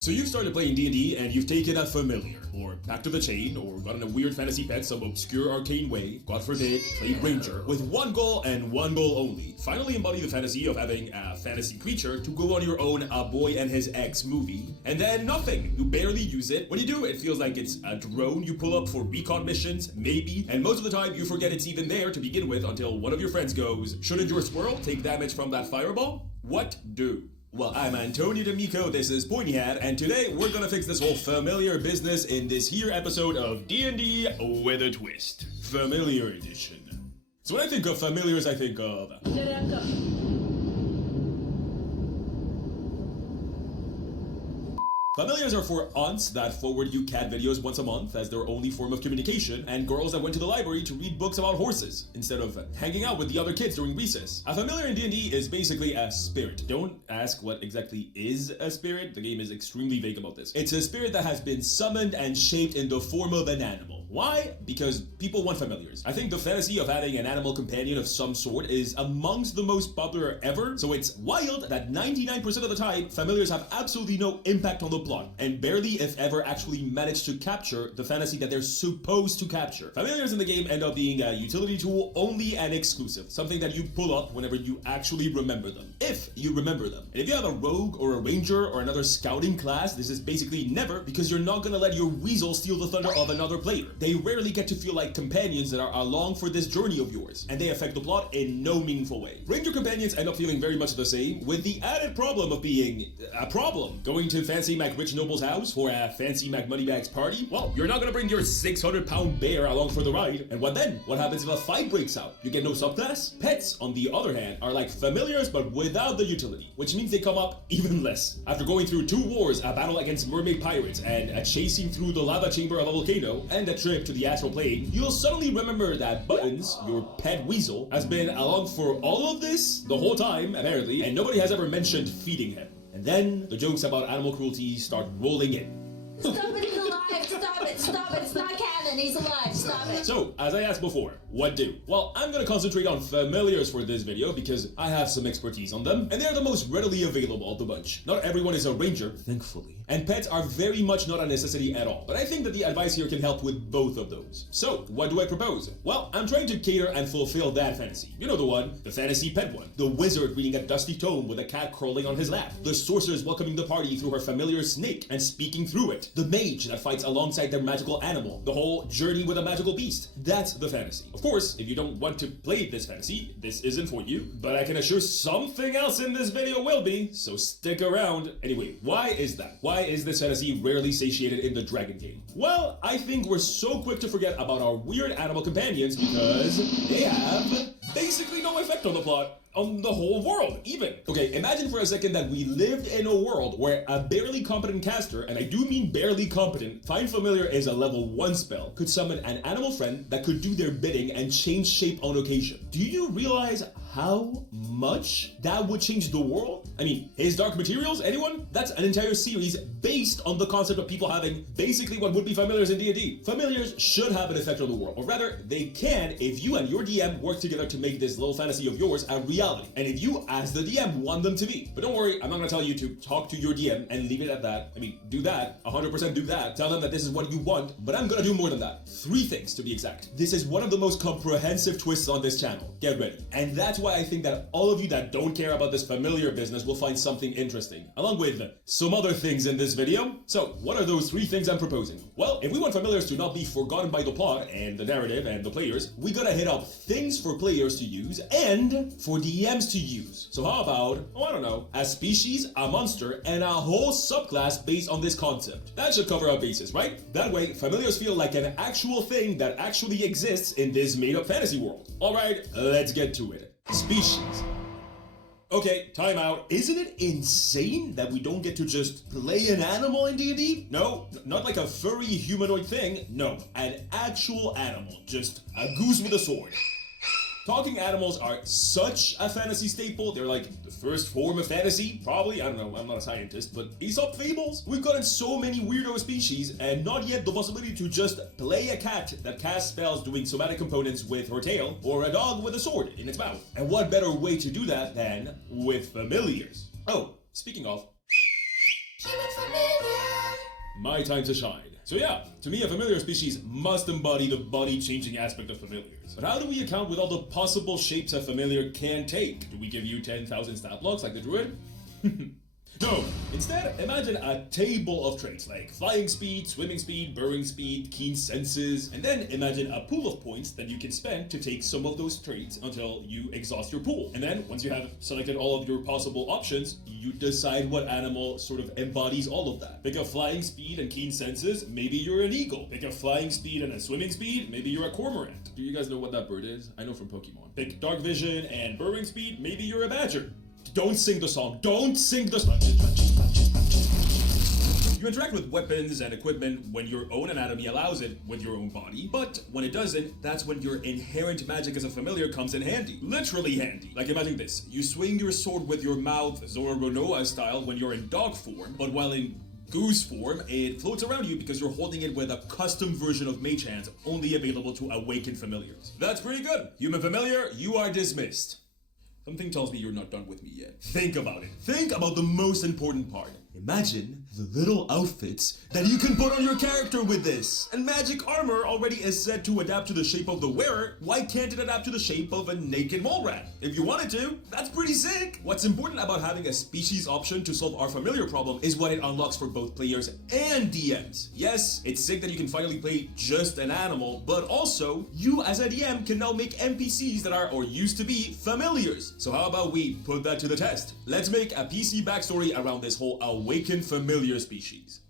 So you've started playing D&D and you've taken a familiar, or back to the chain, or gotten a weird fantasy pet some obscure arcane way, God forbid, played ranger, with one goal and one goal only. Finally embody the fantasy of having a fantasy creature to go on your own A Boy and His Ex movie, and then nothing. You barely use it. When you do, it feels like it's a drone you pull up for recon missions, maybe, and most of the time you forget it's even there to begin with until one of your friends goes, "Shouldn't your squirrel take damage from that fireball?" What do? Well, I'm Antonio D'Amico, this is PoinyHat, and today we're gonna fix this whole familiar business in this here episode of D&D with a twist. Familiar edition. So when I think of familiars, I think of... Familiars are for aunts that forward you cat videos once a month as their only form of communication, and girls that went to the library to read books about horses, instead of hanging out with the other kids during recess. A familiar in D&D is basically a spirit. Don't ask what exactly is a spirit, the game is extremely vague about this. It's a spirit that has been summoned and shaped in the form of an animal. Why? Because people want familiars. I think the fantasy of having an animal companion of some sort is amongst the most popular ever, so it's wild that 99% of the time, familiars have absolutely no impact on the plot, and barely if ever actually manage to capture the fantasy that they're supposed to capture. Familiars in the game end up being a utility tool only and exclusive, something that you pull up whenever you actually remember them. If you remember them. And if you have a rogue or a ranger or another scouting class, this is basically never, because you're not gonna let your weasel steal the thunder of another player. They rarely get to feel like companions that are along for this journey of yours, and they affect the plot in no meaningful way. Ranger companions end up feeling very much the same, with the added problem of being a problem. Going to fancy Mac Rich Noble's house for a fancy Mac Moneybags party? Well, you're not gonna bring your 600-pound bear along for the ride, and what then? What happens if a fight breaks out? You get no subclass? Pets, on the other hand, are like familiars but without the utility, which means they come up even less. After going through 2 wars, a battle against mermaid pirates, and a chasing through the lava chamber of a volcano, and a trip to the astral plane, you'll suddenly remember that Buttons, your pet weasel, has been along for all of this the whole time, apparently, and nobody has ever mentioned feeding him. And then the jokes about animal cruelty start rolling in. Stop it, he's alive! Stop it, it's not canon, he's alive, stop it! So, as I asked before, what do? Well, I'm gonna concentrate on familiars for this video because I have some expertise on them, and they're the most readily available of the bunch. Not everyone is a ranger, thankfully, and pets are very much not a necessity at all, but I think that the advice here can help with both of those. So, what do I propose? Well, I'm trying to cater and fulfill that fantasy. You know the one, the fantasy pet one. The wizard reading a dusty tome with a cat crawling on his lap. The sorceress welcoming the party through her familiar snake and speaking through it. The mage that fights alongside their magical animal. The whole journey with a magical beast. That's the fantasy. Of course, if you don't want to play this fantasy, this isn't for you, but I can assure something else in this video will be, so stick around. Anyway, why is that? Why is this fantasy rarely satiated in the Dragon game? Well, I think we're so quick to forget about our weird animal companions because they have basically no effect on the plot. On the whole world, even. Okay, imagine for a second that we lived in a world where a barely competent caster, and I do mean barely competent, Find Familiar is a level 1 spell, could summon an animal friend that could do their bidding and change shape on occasion. Do you realize how much that would change the world? I mean, His Dark Materials, anyone? That's an entire series based on the concept of people having basically what would be familiars in D&D. Familiars should have an effect on the world, or rather, they can if you and your DM work together to make this little fantasy of yours a reality. And if you, as the DM, want them to be. But don't worry, I'm not gonna tell you to talk to your DM and leave it at that. I mean, do that, 100% do that. Tell them that this is what you want, but I'm gonna do more than that. 3 things to be exact. This is one of the most comprehensive twists on this channel. Get ready. And that's why I think that all of you that don't care about this familiar business will find something interesting, along with some other things in this video. So, what are those 3 things I'm proposing? Well, if we want familiars to not be forgotten by the plot and the narrative and the players, we gotta hit up things for players to use and for DMs to use. So how about, I don't know, a species, a monster, and a whole subclass based on this concept? That should cover our bases, right? That way, familiars feel like an actual thing that actually exists in this made-up fantasy world. Alright, let's get to it. Species. Okay, time out. Isn't it insane that we don't get to just play an animal in D&D? No, not like a furry humanoid thing. No, an actual animal. Just a goose with a sword. Talking animals are such a fantasy staple. They're like the first form of fantasy, probably. I don't know, I'm not a scientist, but Aesop fables? We've gotten so many weirdo species, and not yet the possibility to just play a cat that casts spells doing somatic components with her tail, or a dog with a sword in its mouth. And what better way to do that than with familiars? Oh, speaking of... Human familiar. my time to shine. So yeah, to me a familiar species must embody the body-changing aspect of familiars. But how do we account with all the possible shapes a familiar can take? Do we give you 10,000 stat blocks like the druid? No, instead imagine a table of traits like flying speed, swimming speed, burrowing speed, keen senses, and then imagine a pool of points that you can spend to take some of those traits until you exhaust your pool. And then once you have selected all of your possible options, you decide what animal sort of embodies all of that. Pick a flying speed and keen senses, maybe you're an eagle. Pick a flying speed and a swimming speed, maybe you're a cormorant. Do you guys know what that bird is? I know from Pokemon. Pick dark vision and burrowing speed, maybe you're a badger. Don't sing the song. Don't sing the song. You interact with weapons and equipment when your own anatomy allows it with your own body, but when it doesn't, that's when your inherent magic as a familiar comes in handy. Literally handy. Like imagine this. You swing your sword with your mouth, Zora Ronoa style, when you're in dog form, but while in goose form, it floats around you because you're holding it with a custom version of Mage Hands only available to awakened familiars. That's pretty good. Human familiar, you are dismissed. Something tells me you're not done with me yet. Think about it. Think about the most important part. Imagine the little outfits that you can put on your character with this. And magic armor already is said to adapt to the shape of the wearer. Why can't it adapt to the shape of a naked mole rat? If you wanted to, that's pretty sick. What's important about having a species option to solve our familiar problem is what it unlocks for both players and DMs. Yes, it's sick that you can finally play just an animal, but also, you as a DM can now make NPCs that are or used to be familiars. So how about we put that to the test? Let's make a PC backstory around this whole awakened familiar species.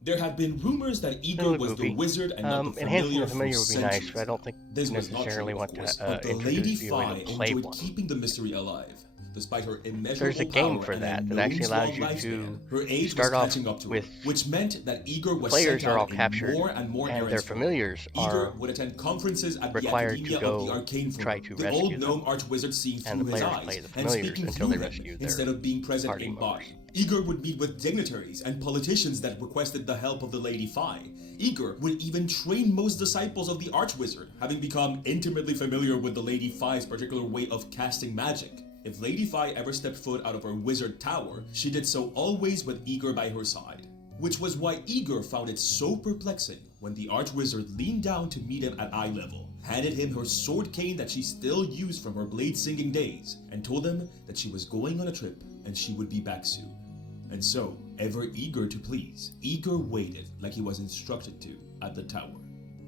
There have been rumors that Igor was the wizard and not the Enhancing familiar the familiar for would be centuries. nice, but I don't think This you was not necessarily true, want of course, to but the introduce Lady you Fi and play enjoyed one. keeping the mystery alive. Despite her immeasurable There's a game power for and that a that actually allows known you lifespan, to her age start was off catching up to her, with which meant that Igor was players sent are all out in captured, more and more and errands their for her. familiars Igor are would attend conferences at the required Academia to of the go Arcane for try her, to the rescue old them. gnome archwizard seeing And through the his players eyes play the and familiars speaking until through they them rescue their instead of being present party in members. body. Igor would meet with dignitaries and politicians that requested the help of the Lady Fi. Igor would even train most disciples of the Archwizard, having become intimately familiar with the Lady Fi's particular way of casting magic. If Lady Fi ever stepped foot out of her wizard tower, she did so always with Igor by her side. Which was why Igor found it so perplexing when the Archwizard leaned down to meet him at eye level, handed him her sword cane that she still used from her blade singing days, and told him that she was going on a trip and she would be back soon. And so, ever eager to please, Igor waited like he was instructed to at the tower.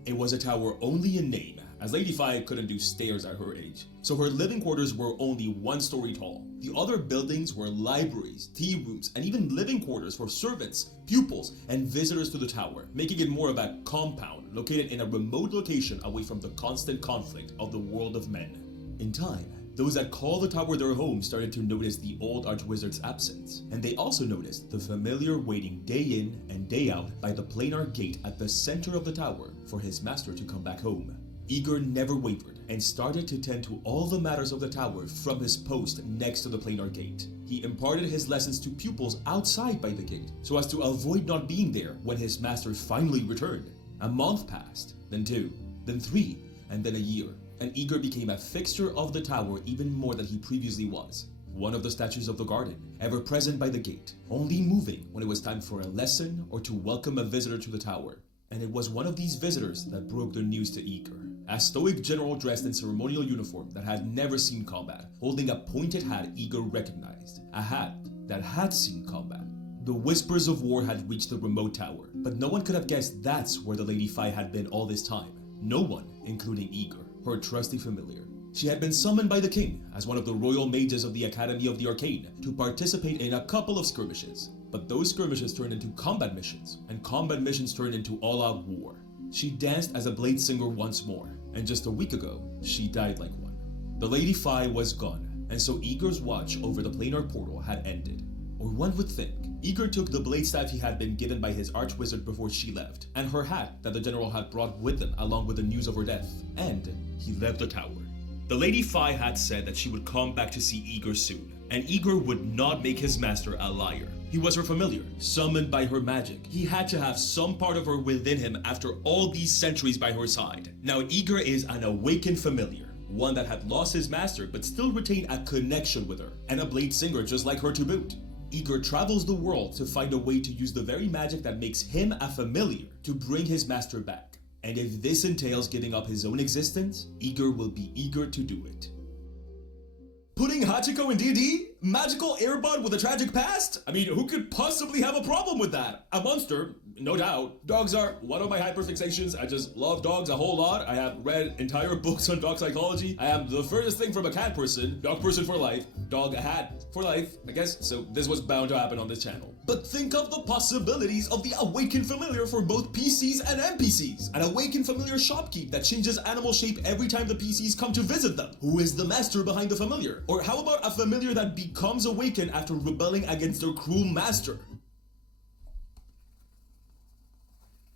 It was a tower only in name, as Lady Fi couldn't do stairs at her age, so her living quarters were only 1 story tall. The other buildings were libraries, tea rooms, and even living quarters for servants, pupils, and visitors to the tower, making it more of a compound located in a remote location away from the constant conflict of the world of men. In time, those that call the tower their home started to notice the old Archwizard's absence, and they also noticed the familiar waiting day in and day out by the planar gate at the center of the tower for his master to come back home. Igor never wavered and started to tend to all the matters of the tower from his post next to the planar gate. He imparted his lessons to pupils outside by the gate so as to avoid not being there when his master finally returned. A month passed, then 2, then 3, and then a year, and Igor became a fixture of the tower even more than he previously was. One of the statues of the garden, ever present by the gate, only moving when it was time for a lesson or to welcome a visitor to the tower. And it was one of these visitors that broke the news to Igor. A stoic general dressed in ceremonial uniform that had never seen combat, holding a pointed hat Igor recognized. A hat that had seen combat. The whispers of war had reached the remote tower, but no one could have guessed that's where the Lady Fi had been all this time. No one, including Igor, her trusty familiar. She had been summoned by the king as one of the royal mages of the Academy of the Arcane to participate in a couple of skirmishes. But those skirmishes turned into combat missions, and combat missions turned into all-out war. She danced as a blade singer once more, and just a week ago, she died like one. The Lady Fi was gone, and so Igor's watch over the planar portal had ended. Or one would think. Igor took the blade staff he had been given by his archwizard before she left, and her hat that the general had brought with him along with the news of her death, and he left the tower. The Lady Fi had said that she would come back to see Igor soon, and Igor would not make his master a liar. He was her familiar, summoned by her magic. He had to have some part of her within him after all these centuries by her side. Now Igor is an awakened familiar, one that had lost his master but still retained a connection with her, and a blade singer just like her to boot. Igor travels the world to find a way to use the very magic that makes him a familiar to bring his master back. And if this entails giving up his own existence, Igor will be eager to do it. Putting Hachiko in D&D? Magical airbud with a tragic past? I mean, who could possibly have a problem with that? A monster, no doubt. Dogs are one of my hyperfixations. I just love dogs a whole lot. I have read entire books on dog psychology. I am the furthest thing from a cat person. Dog person for life. Dog a hat for life, I guess. So this was bound to happen on this channel. But think of the possibilities of the awakened familiar for both PCs and NPCs. An awakened familiar shopkeep that changes animal shape every time the PCs come to visit them. Who is the master behind the familiar? Or how about a familiar that becomes awakened after rebelling against their cruel master?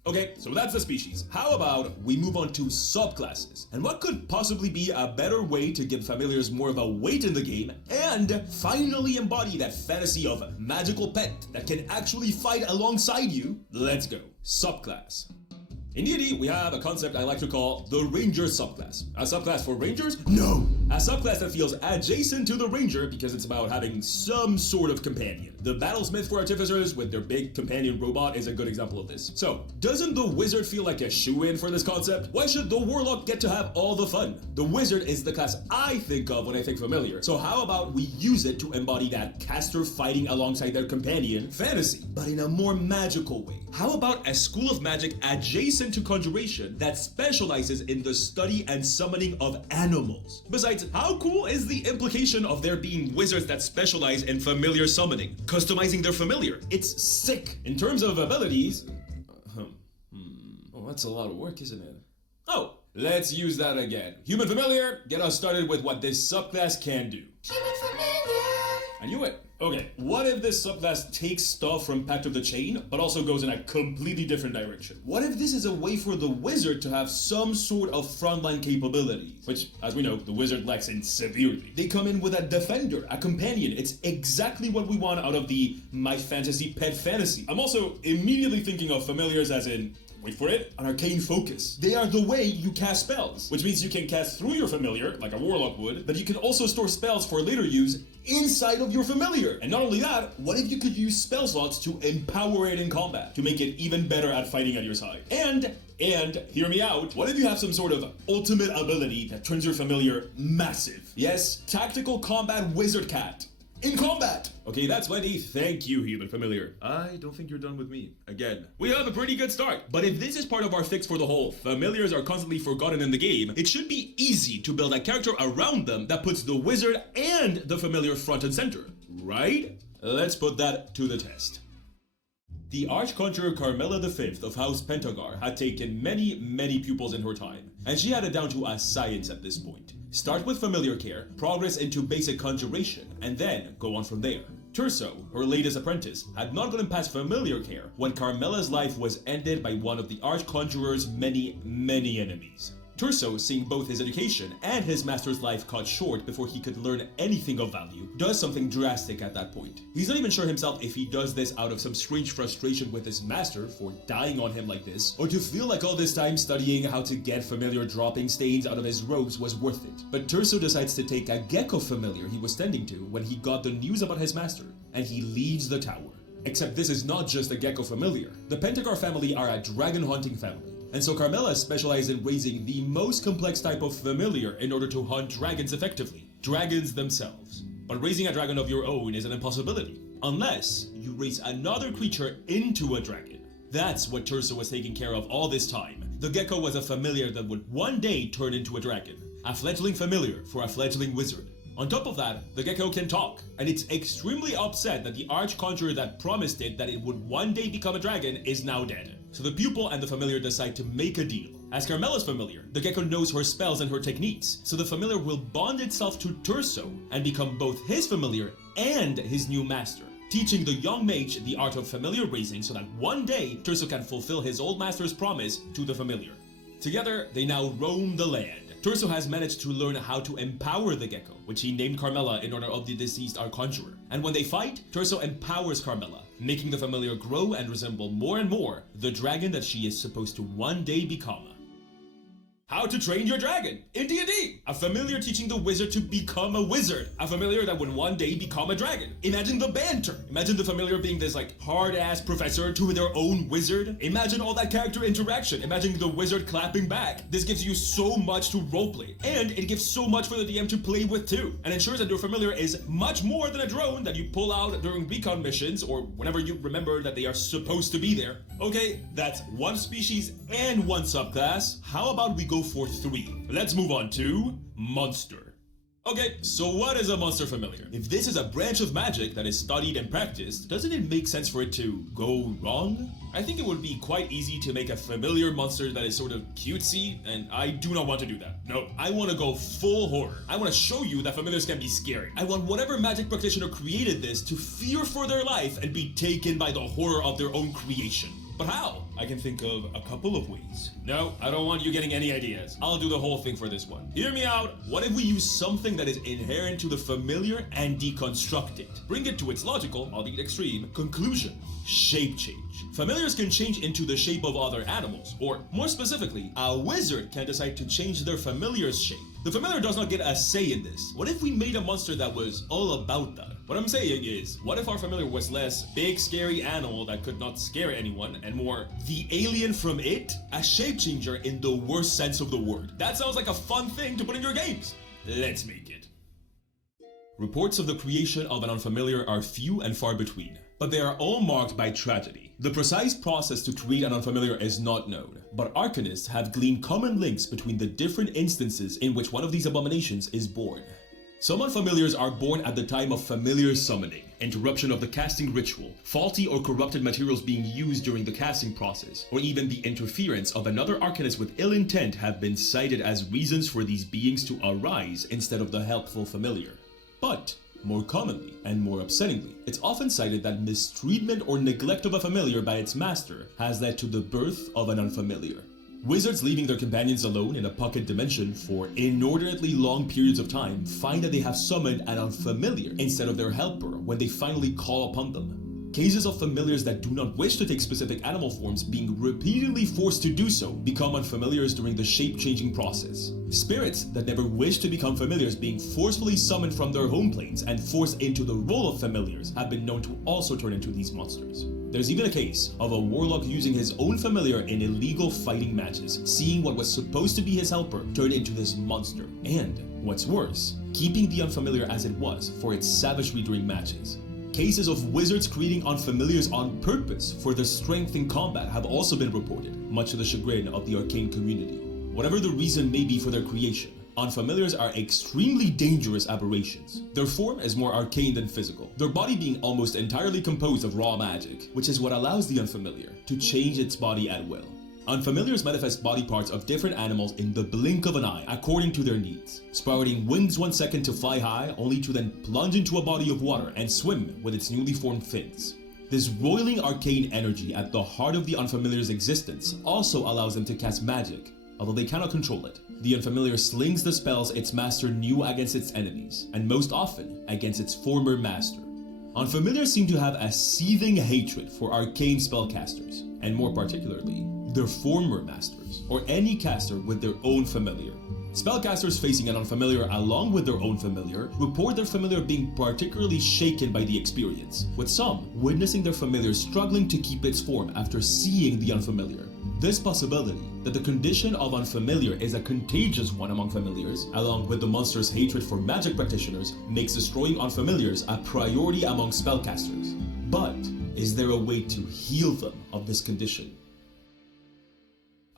Okay, so that's the species. How about we move on to subclasses? And what could possibly be a better way to give familiars more of a weight in the game and finally embody that fantasy of magical pet that can actually fight alongside you? Let's go. Subclass. In D&D, we have a concept I like to call the Ranger subclass. A subclass for Rangers? No! A subclass that feels adjacent to the Ranger because it's about having some sort of companion. The Battlesmith for Artificers with their big companion robot is a good example of this. So, doesn't the Wizard feel like a shoe-in for this concept? Why should the Warlock get to have all the fun? The Wizard is the class I think of when I think familiar. So how about we use it to embody that caster fighting alongside their companion fantasy, but in a more magical way? How about a school of magic adjacent to conjuration that specializes in the study and summoning of animals? Besides, how cool is the implication of there being wizards that specialize in familiar summoning, customizing their familiar? It's sick. In terms of abilities, oh, that's a lot of work, isn't it? Oh, let's use that again. Human familiar, get us started with what this subclass can do. Human familiar. I knew it. Okay, what if this subclass takes stuff from Pact of the Chain, but also goes in a completely different direction? What if this is a way for the wizard to have some sort of frontline capabilities? Which, as we know, the wizard lacks in severely. They come in with a defender, a companion. It's exactly what we want out of the My Fantasy Pet Fantasy. I'm also immediately thinking of familiars as in, wait for it, an arcane focus. They are the way you cast spells, which means you can cast through your familiar, like a warlock would, but you can also store spells for later use inside of your familiar. And not only that, what if you could use spell slots to empower it in combat, to make it even better at fighting at your side? And hear me out, what if you have some sort of ultimate ability that turns your familiar massive? Yes, tactical combat wizard cat. In combat! Okay, that's plenty. Thank you, human familiar. I don't think you're done with me. Again, we have a pretty good start. But if this is part of our fix for the whole familiars are constantly forgotten in the game, it should be easy to build a character around them that puts the wizard and the familiar front and center, right? Let's put that to the test. The Archconjurer Carmilla V of House Pentagar had taken many pupils in her time, and she had it down to a science at this point. Start with familiar care, progress into basic conjuration, and then go on from there. Turso, her latest apprentice, had not gotten past familiar care when Carmilla's life was ended by one of the Archconjurer's many enemies. Turso, seeing both his education and his master's life cut short before he could learn anything of value, does something drastic at that point. He's not even sure himself if he does this out of some strange frustration with his master for dying on him like this, or to feel like all this time studying how to get familiar dropping stains out of his robes was worth it. But Turso decides to take a gecko familiar he was tending to when he got the news about his master, and he leaves the tower. Except this is not just a gecko familiar. The Pentagar family are a dragon hunting family. And so Carmilla specializes in raising the most complex type of familiar in order to hunt dragons effectively. Dragons themselves. But raising a dragon of your own is an impossibility. Unless you raise another creature into a dragon. That's what Turso was taking care of all this time. The gecko was a familiar that would one day turn into a dragon. A fledgling familiar for a fledgling wizard. On top of that, the gecko can talk, and it's extremely upset that the Archconjurer that promised it that it would one day become a dragon is now dead. So the pupil and the familiar decide to make a deal. As Carmilla's familiar, the gecko knows her spells and her techniques, so the familiar will bond itself to Turso and become both his familiar and his new master, teaching the young mage the art of familiar raising so that one day Turso can fulfill his old master's promise to the familiar. Together, they now roam the land. Turso has managed to learn how to empower the gecko, which he named Carmilla in honor of the deceased Archconjurer. And when they fight, Turso empowers Carmilla, making the familiar grow and resemble more and more the dragon that she is supposed to one day become. How to train your dragon in D&D. A familiar teaching the wizard to become a wizard. A familiar that would one day become a dragon. Imagine the banter. Imagine the familiar being this like hard-ass professor to their own wizard. Imagine all that character interaction. Imagine the wizard clapping back. This gives you so much to roleplay. And it gives so much for the DM to play with too. And ensures that your familiar is much more than a drone that you pull out during recon missions or whenever you remember that they are supposed to be there. Okay, that's one species and one subclass. How about we go for 3? Let's move on to monster. Okay, so what is a monster familiar? If this is a branch of magic that is studied and practiced, doesn't it make sense for it to go wrong? I think it would be quite easy to make a familiar monster that is sort of cutesy, and I do not want to do that. No, I want to go full horror. I want to show you that familiars can be scary. I want whatever magic practitioner created this to fear for their life and be taken by the horror of their own creation. But how? I can think of a couple of ways. No, I don't want you getting any ideas. I'll do the whole thing for this one. Hear me out. What if we use something that is inherent to the familiar and deconstruct it? Bring it to its logical, albeit extreme, conclusion. Shape change. Familiars can change into the shape of other animals, or more specifically, a wizard can decide to change their familiar's shape. The familiar does not get a say in this. What if we made a monster that was all about that? What I'm saying is, what if our familiar was less big scary animal that could not scare anyone and more the alien from It, a shape changer in the worst sense of the word? That sounds like a fun thing to put in your games. Let's make it. Reports of the creation of an unfamiliar are few and far between, but they are all marked by tragedy. The precise process to create an unfamiliar is not known, but arcanists have gleaned common links between the different instances in which one of these abominations is born. Some unfamiliars are born at the time of familiar summoning, interruption of the casting ritual, faulty or corrupted materials being used during the casting process, or even the interference of another arcanist with ill intent have been cited as reasons for these beings to arise instead of the helpful familiar. But more commonly, and more upsettingly, it's often cited that mistreatment or neglect of a familiar by its master has led to the birth of an unfamiliar. Wizards leaving their companions alone in a pocket dimension for inordinately long periods of time find that they have summoned an unfamiliar instead of their helper when they finally call upon them. Cases of familiars that do not wish to take specific animal forms being repeatedly forced to do so become unfamiliars during the shape-changing process. Spirits that never wish to become familiars being forcefully summoned from their home planes and forced into the role of familiars have been known to also turn into these monsters. There's even a case of a warlock using his own familiar in illegal fighting matches, seeing what was supposed to be his helper turn into this monster, and, what's worse, keeping the unfamiliar as it was for its savagery during matches. Cases of wizards creating unfamiliars on purpose for their strength in combat have also been reported, much to the chagrin of the arcane community. Whatever the reason may be for their creation, unfamiliars are extremely dangerous aberrations. Their form is more arcane than physical, their body being almost entirely composed of raw magic, which is what allows the unfamiliar to change its body at will. Unfamiliars manifest body parts of different animals in the blink of an eye according to their needs, sprouting wings 1 second to fly high only to then plunge into a body of water and swim with its newly formed fins. This roiling arcane energy at the heart of the unfamiliar's existence also allows them to cast magic, although they cannot control it. The unfamiliar slings the spells its master knew against its enemies, and most often against its former master. Unfamiliars seem to have a seething hatred for arcane spellcasters, and more particularly, their former masters, or any caster with their own familiar. Spellcasters facing an unfamiliar along with their own familiar report their familiar being particularly shaken by the experience, with some witnessing their familiar struggling to keep its form after seeing the unfamiliar. This possibility that the condition of unfamiliar is a contagious one among familiars, along with the monster's hatred for magic practitioners, makes destroying unfamiliars a priority among spellcasters. But is there a way to heal them of this condition?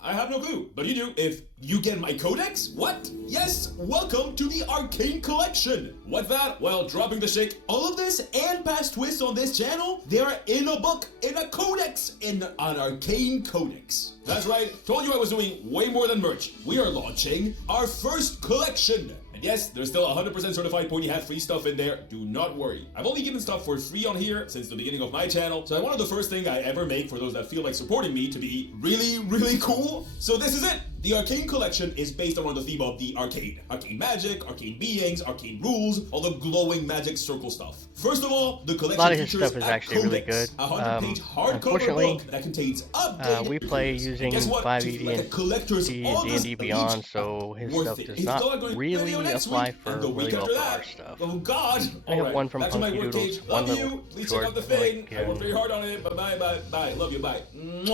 I have no clue, but you do. If you get my codex? What? Yes, welcome to the Arcane Collection. What's that? Well, dropping the shake. All of this and past twists on this channel, they are in a book, in a codex, in an Arcane Codex. That's right, told you I was doing way more than merch. We are launching our first collection. And yes, there's still 100% certified PoinyHat free stuff in there, do not worry. I've only given stuff for free on here since the beginning of my channel, so I wanted the first thing I ever make for those that feel like supporting me to be really, really cool. So this is it. The Arcane Collection is based around the theme of the arcane. Arcane magic, arcane beings, arcane rules, all the glowing magic circle stuff. First of all, the collection A lot of his features stuff is a actually really codex, good. a 100-page hardcover Unfortunately, book that contains updated we play reviews. using And guess what? 5e To feel like a collector's and August D&D Beyond, Legion, so his worth stuff it. does If not y'all are going to really video next apply week, for and the week really well after for our that, stuff. oh God! I have Alright, one from back to my Punky work Doodles, page. one Love little you. Please short check out the that I thing. I worked very hard on it. Bye bye bye bye. Love you. Bye. Mwah.